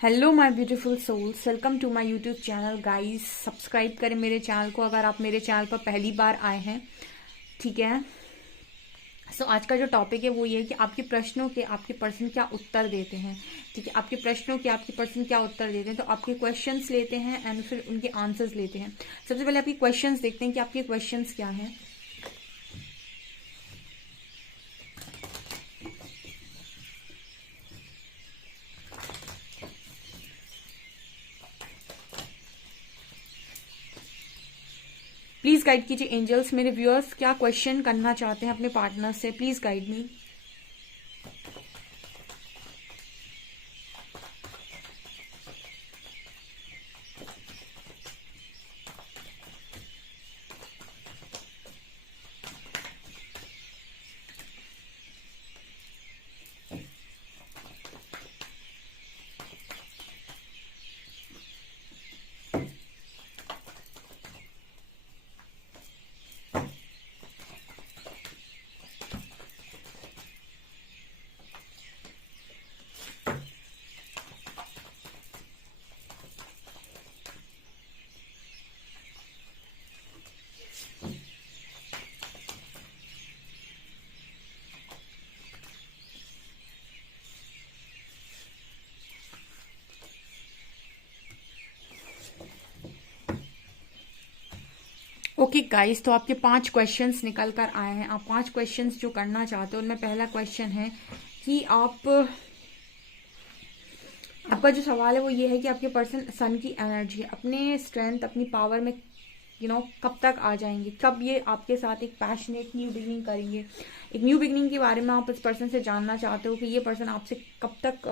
Hello my beautiful souls, welcome to my YouTube channel. Guys subscribe करें मेरे channel को अगर आप मेरे चैनल पर पहली बार आए हैं। ठीक है। आज का जो टॉपिक है वो ये है कि आपके प्रश्नों के आपके पर्सन क्या उत्तर देते हैं। ठीक है, आपके प्रश्नों के आपके पर्सन क्या उत्तर देते हैं। तो आपके क्वेश्चंस लेते हैं एंड फिर उनके आंसर्स लेते हैं। सबसे पहले आपके क्वेश्चंस देखते हैं कि आपके क्वेश्चंस क्या हैं। प्लीज गाइड कीजिए एंजल्स, मेरे व्यूअर्स क्या क्वेश्चन करना चाहते हैं अपने पार्टनर से, please guide me. Okay guys, तो आपके 5 क्वेश्चंस निकल कर आए हैं। आप 5 क्वेश्चंस जो करना चाहते हो उनमें पहला क्वेश्चन है कि आपका जो सवाल है वो ये है कि आपके पर्सन सन की एनर्जी, अपने स्ट्रेंथ, अपनी पावर में कब तक आ जाएंगे, कब ये आपके साथ एक पैशनेट न्यू बिगनिंग करेंगे। एक न्यू बिगनिंग के बारे में आप इस पर्सन से जानना चाहते हो कि ये पर्सन आपसे कब तक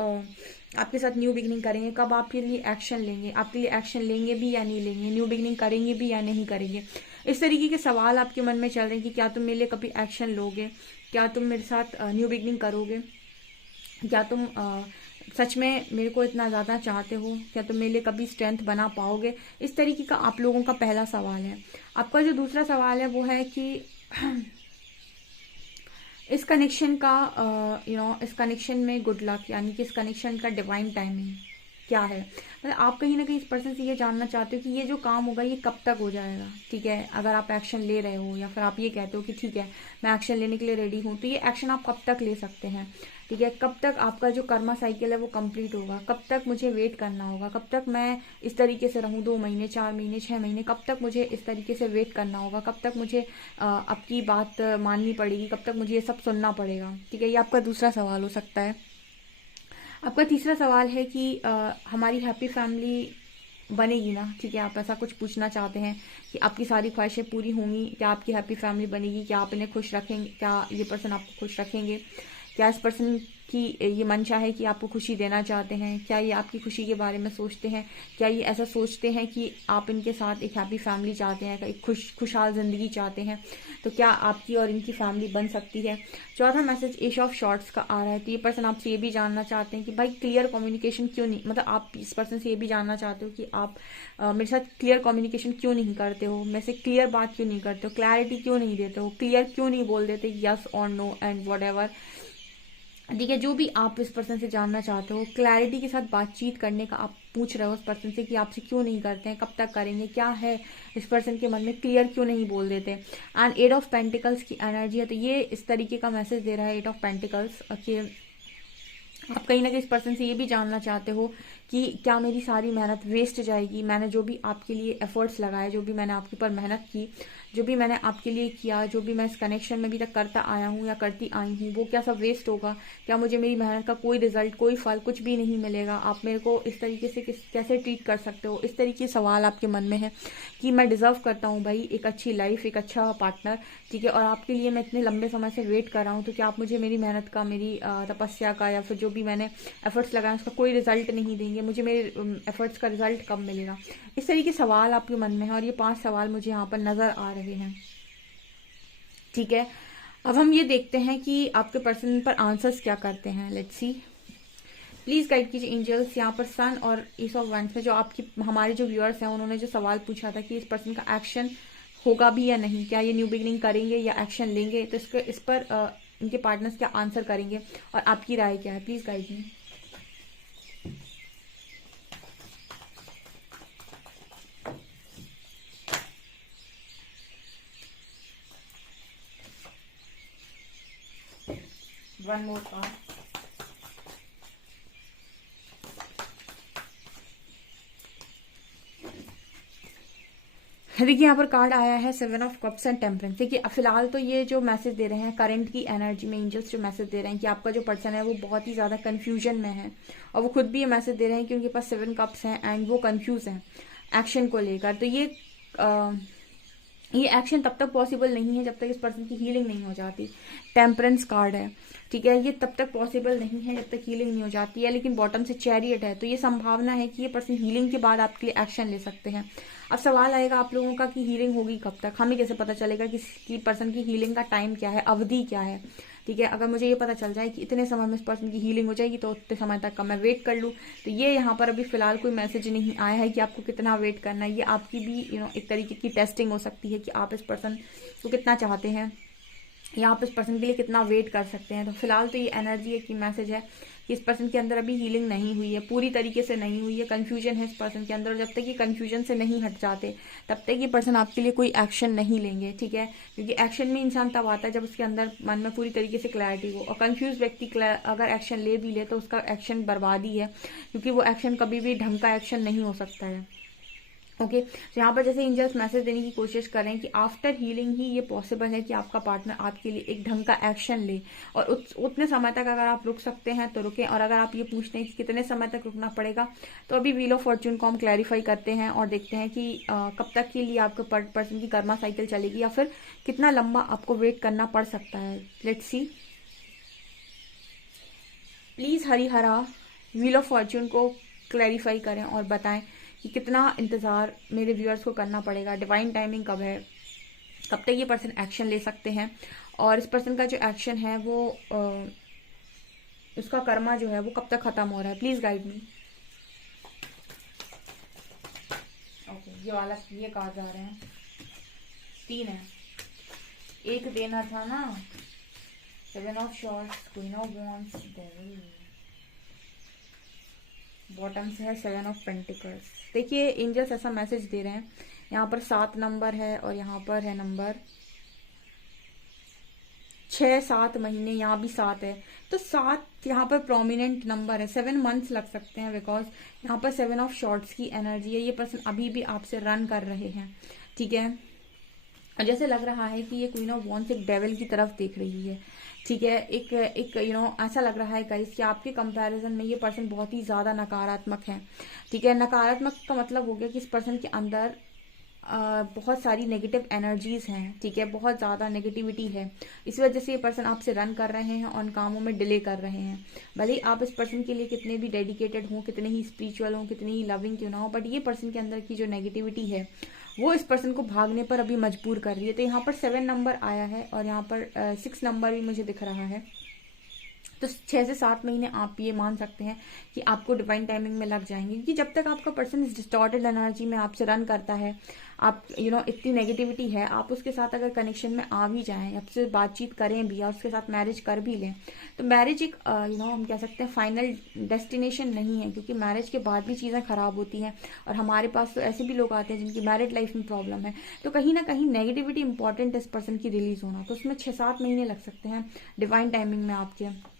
आपके साथ न्यू बिगनिंग करेंगे, कब आपके लिए एक्शन लेंगे, आपके लिए एक्शन लेंगे भी या नहीं लेंगे, न्यू बिगनिंग करेंगे भी या नहीं करेंगे। इस तरीके के सवाल आपके मन में चल रहे हैं कि क्या तुम मेरे लिए कभी एक्शन लोगे, क्या तुम मेरे साथ न्यू बिगनिंग करोगे, क्या तुम सच में मेरे को इतना ज़्यादा चाहते हो, क्या तुम मेरे लिए कभी स्ट्रेंथ बना पाओगे। इस तरीके का आप लोगों का पहला सवाल है। आपका जो दूसरा सवाल है वो है कि इस कनेक्शन का इस कनेक्शन में गुड लक, यानी कि इस कनेक्शन का डिवाइन टाइमिंग क्या है। मतलब आप कहीं ना कहीं इस पर्सन से ये जानना चाहते हो कि ये जो काम होगा ये कब तक हो जाएगा। ठीक है, अगर आप एक्शन ले रहे हो या फिर आप ये कहते हो कि ठीक है मैं एक्शन लेने के लिए रेडी हूँ, तो ये एक्शन आप कब तक ले सकते हैं। ठीक है, कब तक आपका जो कर्मा साइकिल है वो कंप्लीट होगा, कब तक मुझे वेट करना होगा, कब तक मैं इस तरीके से रहूँ, 2 महीने, 4 महीने, 6 महीने, कब तक मुझे इस तरीके से वेट करना होगा, कब तक मुझे आपकी बात माननी पड़ेगी, कब तक मुझे ये सब सुनना पड़ेगा। ठीक है, ये आपका दूसरा सवाल हो सकता है। आपका तीसरा सवाल है कि हमारी हैप्पी फैमिली बनेगी ना। ठीक है, आप ऐसा कुछ पूछना चाहते हैं कि आपकी सारी ख्वाहिशें पूरी होंगी, क्या आपकी हैप्पी फैमिली बनेगी, क्या आप इन्हें खुश रखेंगे, क्या ये पर्सन आपको खुश रखेंगे, क्या इस पर्सन की ये मंशा है कि आपको खुशी देना चाहते हैं, क्या ये आपकी खुशी के बारे में सोचते हैं, क्या ये ऐसा सोचते हैं कि आप इनके साथ एक हैप्पी फैमिली चाहते हैं, एक खुशहाल ज़िंदगी चाहते हैं। तो क्या आपकी और इनकी फैमिली बन सकती है। चौथा मैसेज एश ऑफ शॉर्ट्स का आ रहा है। तो ये पर्सन आपसे ये भी जानना चाहते हैं कि भाई क्लियर कम्युनिकेशन क्यों नहीं, मतलब आप इस पर्सन से ये भी जानना चाहते हो कि आप मेरे साथ क्लियर कम्युनिकेशन क्यों नहीं करते हो, मेरे से क्लियर बात क्यों नहीं करते हो, क्लैरिटी क्यों नहीं देते हो, क्लियर क्यों नहीं बोल देते यस और नो एंड वट एवर। ठीक है, जो भी आप इस पर्सन से जानना चाहते हो, क्लैरिटी के साथ बातचीत करने का आप पूछ रहे हो उस पर्सन से कि आपसे क्यों नहीं करते हैं, कब तक करेंगे, क्या है इस पर्सन के मन में, क्लियर क्यों नहीं बोल देते। एंड 8 ऑफ पेंटिकल्स की एनर्जी है, तो ये इस तरीके का मैसेज दे रहा है 8 ऑफ पेंटिकल्स कि आप कहीं ना कहीं इस पर्सन से ये भी जानना चाहते हो कि क्या मेरी सारी मेहनत वेस्ट जाएगी, मैंने जो भी आपके लिए एफर्ट्स लगाए, जो भी मैंने आपके ऊपर मेहनत की, जो भी मैंने आपके लिए किया, जो भी मैं इस कनेक्शन में अभी तक करता आया हूँ या करती आई हूँ, वो क्या सब वेस्ट होगा, क्या मुझे मेरी मेहनत का कोई रिजल्ट, कोई फल, कुछ भी नहीं मिलेगा, आप मेरे को इस तरीके से कैसे ट्रीट कर सकते हो। इस तरीके के सवाल आपके मन में है कि मैं डिजर्व करता हूँ भाई एक अच्छी लाइफ, एक अच्छा पार्टनर। ठीक है, और आपके लिए मैं इतने लंबे समय से वेट कर रहा हूँ, तो क्या आप मुझे मेरी मेहनत का, मेरी तपस्या का, या फिर जो भी मैंने एफर्ट्स लगाए उसका कोई रिजल्ट नहीं देंगे, मुझे मेरे एफर्ट्स का रिजल्ट कब मिलेगा। इस तरीके सवाल आपके मन में है और ये 5 सवाल मुझे यहाँ पर नजर आ रहे हैं। ठीक है, अब हम ये देखते हैं कि आपके पर्सन पर आंसर्स क्या करते हैं। लेट्स सी, प्लीज गाइड कीजिए एंजल्स। यहाँ पर सन और एस ऑफ वंस में जो आपकी हमारे जो व्यूअर्स हैं उन्होंने जो सवाल पूछा था कि इस पर्सन का एक्शन होगा भी या नहीं, क्या ये न्यू बिगनिंग करेंगे या एक्शन लेंगे, तो इस पर इनके पार्टनर्स क्या आंसर करेंगे और आपकी राय क्या है। Please guide me. One more card. देखिए यहाँ पर कार्ड आया है 7 ऑफ कप्स एंड टेम्परेंस। देखिए फिलहाल तो ये जो मैसेज दे रहे हैं करंट की एनर्जी में एंजल्स जो मैसेज दे रहे हैं कि आपका जो पर्सन है वो बहुत ही ज़्यादा कंफ्यूजन में है, और वो खुद भी ये मैसेज दे रहे हैं कि उनके पास 7 कप्स हैं एंड वो कंफ्यूज हैं एक्शन को लेकर। तो ये एक्शन तब तक पॉसिबल नहीं है जब तक इस पर्सन की हीलिंग नहीं हो जाती। टेम्परेंस कार्ड है, ठीक है, ये तब तक पॉसिबल नहीं है जब तक हीलिंग नहीं हो जाती है। लेकिन बॉटम से चैरियट है, तो ये संभावना है कि ये पर्सन हीलिंग के बाद आपके लिए एक्शन ले सकते हैं। अब सवाल आएगा आप लोगों का कि हीलिंग होगी कब तक, हमें कैसे पता चलेगा कि पर्सन की हीलिंग का टाइम क्या है, अवधि क्या है, ठीक है। अगर मुझे ये पता चल जाए कि इतने समय में इस पर्सन की हीलिंग हो जाएगी तो उतने समय तक का मैं वेट कर लूँ। तो ये यहाँ पर अभी फिलहाल कोई मैसेज नहीं आया है कि आपको कितना वेट करना है। ये आपकी भी एक तरीके की टेस्टिंग हो सकती है कि आप इस पर्सन को कितना चाहते हैं या आप इस पर्सन के लिए कितना वेट कर सकते हैं। तो फिलहाल तो ये एनर्जी है कि मैसेज है कि इस पर्सन के अंदर अभी हीलिंग नहीं हुई है, पूरी तरीके से नहीं हुई है, कंफ्यूजन है इस पर्सन के अंदर। और जब तक ये कंफ्यूजन से नहीं हट जाते तब तक ये पर्सन आपके लिए कोई एक्शन नहीं लेंगे, ठीक है। क्योंकि एक्शन में इंसान तब आता है जब उसके अंदर मन में पूरी तरीके से क्लैरिटी हो, और कंफ्यूज व्यक्ति अगर एक्शन ले भी ले तो उसका एक्शन बर्बादी है, क्योंकि वो एक्शन कभी भी ढंग का एक्शन नहीं हो सकता है। ओके, तो यहाँ पर जैसे एंजल्स मैसेज देने की कोशिश कर रहे हैं कि आफ्टर हीलिंग ही ये पॉसिबल है कि आपका पार्टनर आपके लिए एक ढंग का एक्शन ले, और उतने समय तक अगर आप रुक सकते हैं तो रुकें। और अगर आप ये पूछते हैं कि कितने समय तक रुकना पड़ेगा, तो अभी व्हील ऑफ फॉर्च्यून को हम क्लैरिफाई करते हैं और देखते हैं कि कब तक के लिए आपके पर्सन की कर्मा साइकिल चलेगी, या फिर कितना लंबा आपको वेट करना पड़ सकता है। Let's see, please Harihara wheel of Fortune को क्लैरिफाई करें और बताएं कि कितना इंतज़ार मेरे व्यूअर्स को करना पड़ेगा, डिवाइन टाइमिंग कब है, कब तक ये पर्सन एक्शन ले सकते हैं, और इस पर्सन का जो एक्शन है वो उसका कर्मा जो है वो कब तक खत्म हो रहा है। Please guide me. ओके, ये कार्ड आ रहे हैं, 3 है, एक देना था ना, 7 of shorts, queen of wands, devil, bottom से है 7 ऑफ पेंटिकल्स। देखिए एंजल्स ऐसा मैसेज दे रहे हैं, यहाँ पर 7 नंबर है और यहाँ पर है नंबर 6-7 महीने, यहाँ भी 7 है, तो 7 यहाँ पर प्रोमिनेंट नंबर है। 7 मंथ्स लग सकते हैं, बिकॉज यहाँ पर 7 ऑफ शॉर्ट्स की एनर्जी है। ये पर्सन अभी भी आपसे रन कर रहे हैं, ठीक है। और जैसे लग रहा है कि ये क्वीन ऑफ वॉन्ड्स एक डेविल की तरफ देख रही है, ठीक है। एक ऐसा लग रहा है गाइस कि आपके कंपैरिजन में ये पर्सन बहुत ही ज़्यादा नकारात्मक है, ठीक है। नकारात्मक का मतलब हो गया कि इस पर्सन के अंदर बहुत सारी नेगेटिव एनर्जीज हैं, ठीक है, बहुत ज़्यादा नेगेटिविटी है। इस वजह से ये पर्सन आपसे रन कर रहे हैं और कामों में डिले कर रहे हैं। भले ही आप इस पर्सन के लिए कितने भी डेडिकेटेड हों, कितने ही स्पिरिचुअल हों, कितने ही लविंग क्यों ना हो, बट ये पर्सन के अंदर की जो नेगेटिविटी है वो इस पर्सन को भागने पर अभी मजबूर कर रही है। तो यहाँ पर 7 नंबर आया है और यहाँ पर 6 नंबर भी मुझे दिख रहा है। तो 6 से 7 महीने आप ये मान सकते हैं कि आपको डिवाइन टाइमिंग में लग जाएंगे, क्योंकि जब तक आपका पर्सन इस डिस्टॉर्टेड एनर्जी में आपसे रन करता है, आप इतनी नेगेटिविटी है, आप उसके साथ अगर कनेक्शन में आ भी जाएं, आपसे बातचीत करें भी और उसके साथ मैरिज कर भी लें, तो मैरिज एक हम कह सकते हैं फाइनल डेस्टिनेशन नहीं है, क्योंकि मैरिज के बाद भी चीज़ें खराब होती हैं। और हमारे पास तो ऐसे भी लोग आते हैं जिनकी मैरिड लाइफ में प्रॉब्लम है। तो कहीं ना कहीं नेगेटिविटी इंपॉर्टेंट है इस पर्सन की रिलीज होना, तो उसमें 6-7 महीने लग सकते हैं डिवाइन टाइमिंग में आपके।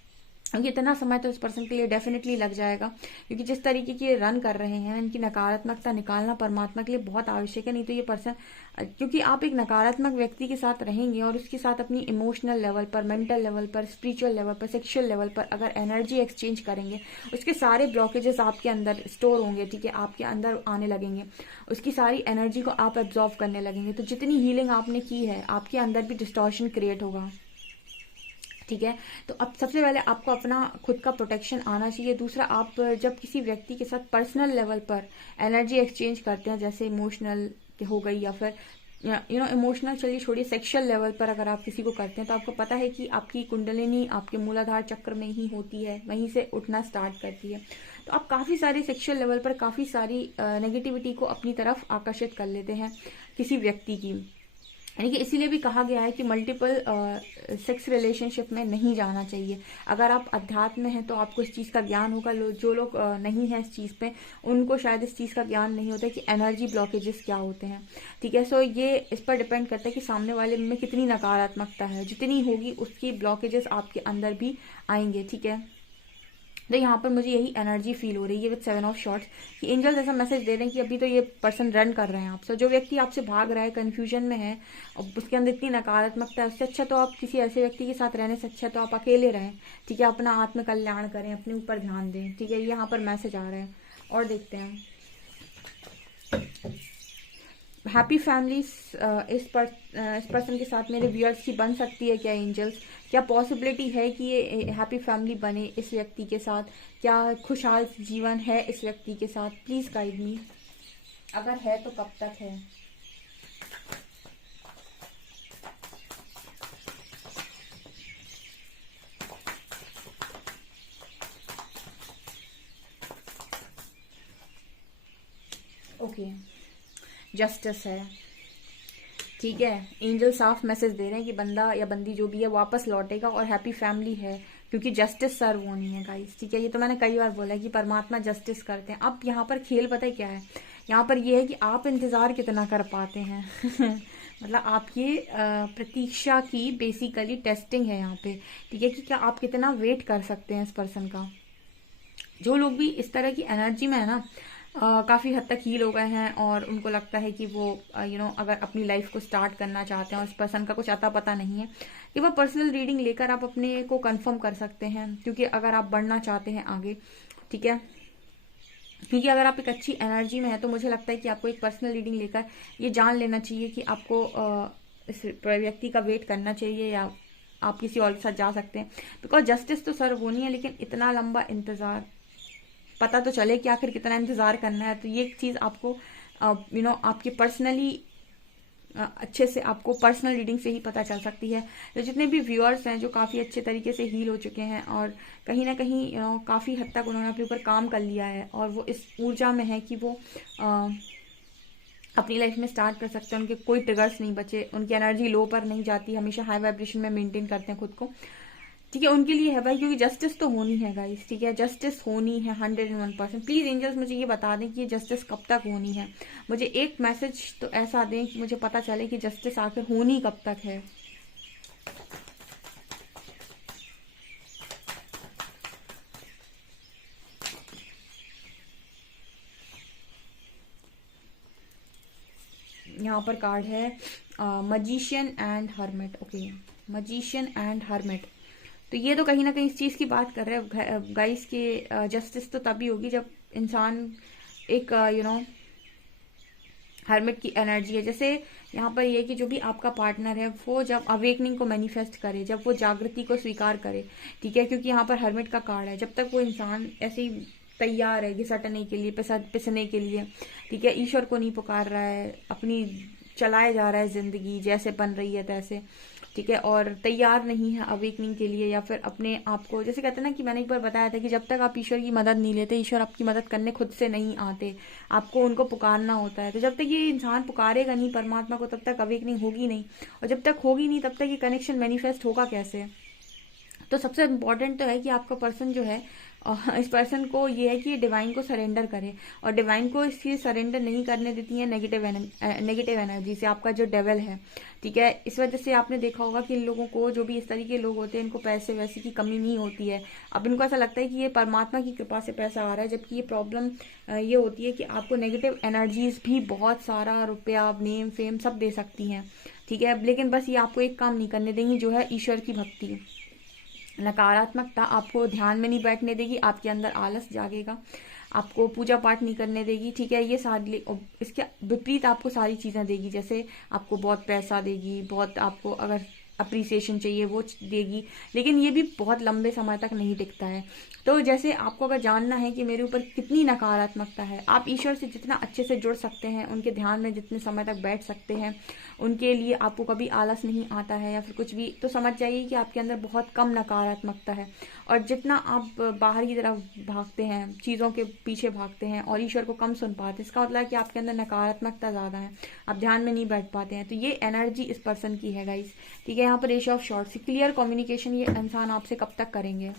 इतना समय तो इस पर्सन के लिए डेफिनेटली लग जाएगा, क्योंकि जिस तरीके की रन कर रहे हैं, इनकी नकारात्मकता निकालना परमात्मा के लिए बहुत आवश्यक है। नहीं तो ये पर्सन, क्योंकि आप एक नकारात्मक व्यक्ति के साथ रहेंगे और उसके साथ अपनी इमोशनल लेवल पर, मेंटल लेवल पर, स्पिरिचुअल लेवल पर, सेक्सुअल लेवल पर अगर एनर्जी एक्सचेंज करेंगे, उसके सारे ब्लॉकेजेस आपके अंदर स्टोर होंगे, ठीक है, आपके अंदर आने लगेंगे, उसकी सारी एनर्जी को आप एब्जॉर्व करने लगेंगे। तो जितनी हीलिंग आपने की है, आपके अंदर भी डिस्टॉर्शन क्रिएट होगा, ठीक है। तो अब सबसे पहले आपको अपना खुद का प्रोटेक्शन आना चाहिए। दूसरा, आप जब किसी व्यक्ति के साथ पर्सनल लेवल पर एनर्जी एक्सचेंज करते हैं, जैसे इमोशनल हो गई या फिर इमोशनल चलिए छोड़िए, सेक्सुअल लेवल पर अगर आप किसी को करते हैं, तो आपको पता है कि आपकी कुंडलिनी आपके मूलाधार चक्र में ही होती है, वहीं से उठना स्टार्ट करती है। तो आप काफ़ी सारी सेक्सुअल लेवल पर काफ़ी सारी नेगेटिविटी को अपनी तरफ आकर्षित कर लेते हैं किसी व्यक्ति की। यानी कि इसीलिए भी कहा गया है कि मल्टीपल सेक्स रिलेशनशिप में नहीं जाना चाहिए। अगर आप अध्यात्म में हैं तो आपको इस चीज़ का ज्ञान होगा। जो लोग नहीं है इस चीज़ पे, उनको शायद इस चीज़ का ज्ञान नहीं होता कि एनर्जी ब्लॉकेजेस क्या होते हैं। ठीक है, सो ये इस पर डिपेंड करता है कि सामने वाले में कितनी नकारात्मकता है, जितनी होगी उसकी ब्लॉकेजेस आपके अंदर भी आएंगे। ठीक है, तो यहाँ पर मुझे यही एनर्जी फील हो रही है विद 7 ऑफ शॉर्ट्स कि एंजल्स ऐसा मैसेज दे रहे हैं कि अभी तो ये पर्सन रन कर रहे हैं आपसे। जो व्यक्ति आपसे भाग रहा है, कंफ्यूजन में है और उसके अंदर इतनी नकारात्मकता है, उससे अच्छा तो आप किसी ऐसे व्यक्ति के साथ रहने से अच्छा तो आप अकेले रहें। ठीक है, अपना आत्म कल्याण करें, अपने ऊपर ध्यान दें। ठीक है, यहाँ पर मैसेज आ रहा है। और देखते हैं हैप्पी फैमिली इस पर्सन के साथ मेरे व्यूअर्स की बन सकती है क्या एंजल्स? क्या पॉसिबिलिटी है कि ये हैप्पी फैमिली बने इस व्यक्ति के साथ? क्या खुशहाल जीवन है इस व्यक्ति के साथ? Please guide me. अगर है तो कब तक है? ओके, जस्टिस है। ठीक है, एंजल साफ मैसेज दे रहे हैं कि बंदा या बंदी जो भी है वापस लौटेगा और हैप्पी फैमिली है, क्योंकि जस्टिस सर्व होनी है गाइस। ठीक है, ये तो मैंने कई बार बोला है कि परमात्मा जस्टिस करते हैं। अब यहाँ पर खेल पता है क्या है? यहाँ पर ये है कि आप इंतजार कितना कर पाते हैं। मतलब आपकी प्रतीक्षा की बेसिकली टेस्टिंग है यहाँ पे। ठीक है, कि क्या आप कितना वेट कर सकते हैं इस पर्सन का। जो लोग भी इस तरह की एनर्जी में है ना, काफ़ी हद तक हील हो गए हैं और उनको लगता है कि वो अगर अपनी लाइफ को स्टार्ट करना चाहते हैं और इस पर्सन का कुछ अता पता नहीं है, कि वो पर्सनल रीडिंग लेकर आप अपने को कंफर्म कर सकते हैं। क्योंकि अगर आप बढ़ना चाहते हैं आगे, ठीक है, क्योंकि अगर आप एक अच्छी एनर्जी में है तो मुझे लगता है कि आपको एक पर्सनल रीडिंग लेकर ये जान लेना चाहिए कि आपको इस व्यक्ति का वेट करना चाहिए या आप किसी और के साथ जा सकते हैं। बिकॉज जस्टिस तो सर्व होनी है, लेकिन इतना लंबा इंतजार, पता तो चले कि आखिर कितना इंतजार करना है। तो ये चीज आपको आपके पर्सनली अच्छे से, आपको पर्सनल रीडिंग से ही पता चल सकती है। तो जितने भी व्यूअर्स हैं जो काफी अच्छे तरीके से हील हो चुके हैं और कहीं ना कहीं काफी हद तक उन्होंने अपने ऊपर काम कर लिया है और वो इस ऊर्जा में है कि वो अपनी लाइफ में स्टार्ट कर सकते हैं, उनके कोई ट्रिगर्स नहीं बचे, उनकी एनर्जी लो पर नहीं जाती, हमेशा हाई वाइब्रेशन में मेंटेन करते हैं खुद को। ठीक है, उनके लिए है भाई, क्योंकि जस्टिस तो होनी है गाइस। ठीक है, जस्टिस होनी है 101%। प्लीज एंजल्स मुझे ये बता दें कि ये जस्टिस कब तक होनी है। मुझे एक मैसेज तो ऐसा दें कि मुझे पता चले कि जस्टिस आखिर होनी कब तक है। यहाँ पर कार्ड है magician and hermit. Okay, magician and hermit. तो ये तो कहीं ना कहीं इस चीज की बात कर रहे हैं गाइस के जस्टिस तो तभी होगी जब इंसान एक हर्मिट की एनर्जी है। जैसे यहाँ पर ये कि जो भी आपका पार्टनर है वो जब अवेकनिंग को मैनिफेस्ट करे, जब वो जागृति को स्वीकार करे। ठीक है, क्योंकि यहाँ पर हर्मिट का कार्ड है। जब तक वो इंसान ऐसे ही तैयार है घिसटने के लिए, पिसने के लिए, ठीक है, ईश्वर को नहीं पुकार रहा है, अपनी चलाए जा रहा है जिंदगी जैसे बन रही है तैसे, ठीक है, और तैयार नहीं है अवेकनिंग के लिए या फिर अपने आप को, जैसे कहते हैं ना कि मैंने एक बार बताया था कि जब तक आप ईश्वर की मदद नहीं लेते, ईश्वर आपकी मदद करने खुद से नहीं आते, आपको उनको पुकारना होता है। तो जब तक ये इंसान पुकारेगा नहीं परमात्मा को, तब तक अवेकनिंग होगी नहीं, और जब तक होगी नहीं तब तक ये कनेक्शन मैनिफेस्ट होगा कैसे। तो सबसे इम्पोर्टेंट तो है कि आपका पर्सन जो है, इस पर्सन को ये है कि डिवाइन को सरेंडर करे, और डिवाइन को इसलिए सरेंडर नहीं करने देती है नेगेटिव एनर्जी से, आपका जो डेविल है। ठीक है, इस वजह से आपने देखा होगा कि इन लोगों को, जो भी इस तरीके के लोग होते हैं, इनको पैसे वैसे की कमी नहीं होती है। अब इनको ऐसा लगता है कि ये परमात्मा की कृपा से पैसा आ रहा है, जबकि ये प्रॉब्लम ये होती है कि आपको नेगेटिव एनर्जीज भी बहुत सारा रुपया, नेम, फेम सब दे सकती हैं। ठीक है, लेकिन बस ये आपको एक काम नहीं करने देंगी, जो है ईश्वर की भक्ति। नकारात्मकता आपको ध्यान में नहीं बैठने देगी, आपके अंदर आलस जागेगा, आपको पूजा पाठ नहीं करने देगी। ठीक है, ये सारी, इसके विपरीत आपको सारी चीजें देगी, जैसे आपको बहुत पैसा देगी, बहुत आपको अगर अप्रिसिएशन चाहिए वो देगी, लेकिन ये भी बहुत लंबे समय तक नहीं टिकता है। तो जैसे आपको अगर जानना है कि मेरे ऊपर कितनी नकारात्मकता है, आप ईश्वर से जितना अच्छे से जुड़ सकते हैं, उनके ध्यान में जितने समय तक बैठ सकते हैं, उनके लिए आपको कभी आलस नहीं आता है या फिर कुछ भी, तो समझ जाइए कि आपके अंदर बहुत कम नकारात्मकता है। और जितना आप बाहर की तरफ भागते हैं, चीज़ों के पीछे भागते हैं और ईश्वर को कम सुन पाते, इसका मतलब है कि आपके अंदर नकारात्मकता ज़्यादा है, आप ध्यान में नहीं बैठ पाते हैं। तो ये एनर्जी इस पर्सन की है गाइस, ठीक है। यहाँ पर एश ऑफ शॉर्ट्स, क्लियर कम्युनिकेशन ये इंसान आपसे कब तक करेंगे।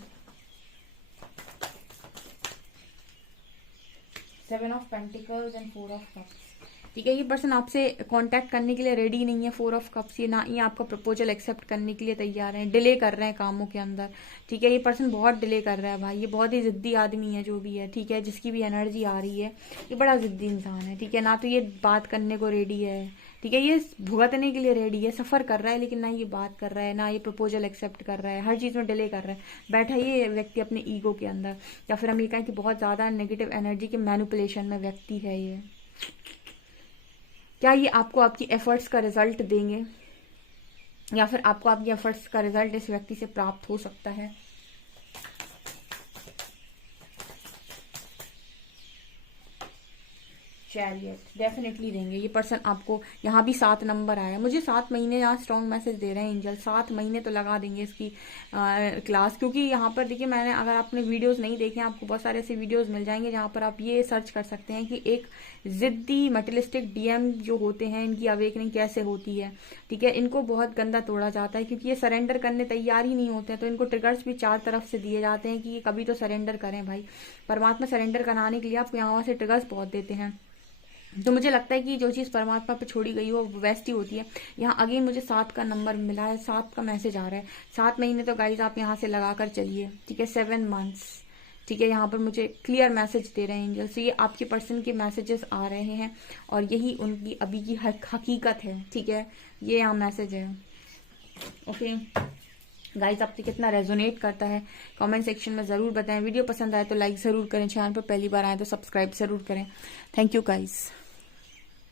7 of pentacles and 4 of cups, ठीक है। ये पर्सन आपसे कांटेक्ट करने के लिए रेडी नहीं है। 4 ऑफ कप्स, ये ना ये आपका प्रपोजल एक्सेप्ट करने के लिए तैयार हैं, डिले कर रहे हैं कामों के अंदर, ठीक है। ये पर्सन बहुत डिले कर रहा है भाई, ये बहुत ही जिद्दी आदमी है जो भी है, ठीक है। जिसकी भी एनर्जी आ रही है, ये बड़ा जिद्दी इंसान है, ठीक है। ना तो ये बात करने को रेडी है, ठीक है। ये भुगतने के लिए रेडी है, सफ़र कर रहा है, लेकिन ना ये बात कर रहा है, ना ये प्रपोजल एक्सेप्ट कर रहा है, हर चीज़ में डिले कर रहा है, बैठा ये व्यक्ति अपने ईगो के अंदर, या फिर हम ये कहें कि बहुत ज़्यादा नेगेटिव एनर्जी के मैनिपुलेशन में व्यक्ति है ये। क्या ये आपको आपकी एफर्ट्स का रिजल्ट देंगे, या फिर आपको आपकी एफर्ट्स का रिजल्ट इस व्यक्ति से प्राप्त हो सकता है। चैरियट, डेफिनेटली देंगे ये पर्सन आपको। यहाँ भी 7 नंबर आया, मुझे 7 महीने यहाँ स्ट्रॉन्ग मैसेज दे रहे हैं एंजल, 7 महीने तो लगा देंगे इसकी क्लास। क्योंकि यहाँ पर देखिए, मैंने, अगर आपने वीडियोस नहीं देखे, आपको बहुत सारे ऐसे वीडियोस मिल जाएंगे जहाँ पर आप ये सर्च कर सकते हैं कि एक जिद्दी मटेरियलिस्टिक डीएम जो होते हैं, इनकी अवेकनिंग कैसे होती है, ठीक है। इनको बहुत गंदा तोड़ा जाता है, क्योंकि ये सरेंडर करने तैयार ही नहीं होते हैं, तो इनको ट्रिगर्स भी 4 तरफ से दिए जाते हैं कि ये कभी तो सरेंडर करें भाई। परमात्मा सरेंडर कराने के लिए आपको यहाँ से ट्रिगर्स बहुत देते हैं। तो मुझे लगता है कि जो चीज़ परमात्मा पे छोड़ी गई हो वो बेस्ट ही होती है। यहाँ अगेन मुझे 7 का नंबर मिला है, 7 का मैसेज आ रहा है। 7 महीने तो गाइज आप यहाँ से लगा कर चलिए, ठीक है। 7 मंथ्स, ठीक है। यहाँ पर मुझे क्लियर मैसेज दे रहे हैं एंजल, तो ये आपके पर्सन के मैसेजेस आ रहे हैं और यही उनकी अभी की हकीकत है, ठीक है। ये यहाँ मैसेज है, ओके गाइज। आपसे कितना रेजोनेट करता है कमेंट सेक्शन में ज़रूर बताएं। वीडियो पसंद आए तो लाइक ज़रूर करें, चैनल पर पहली बार आए तो सब्सक्राइब ज़रूर करें। Thank you guys.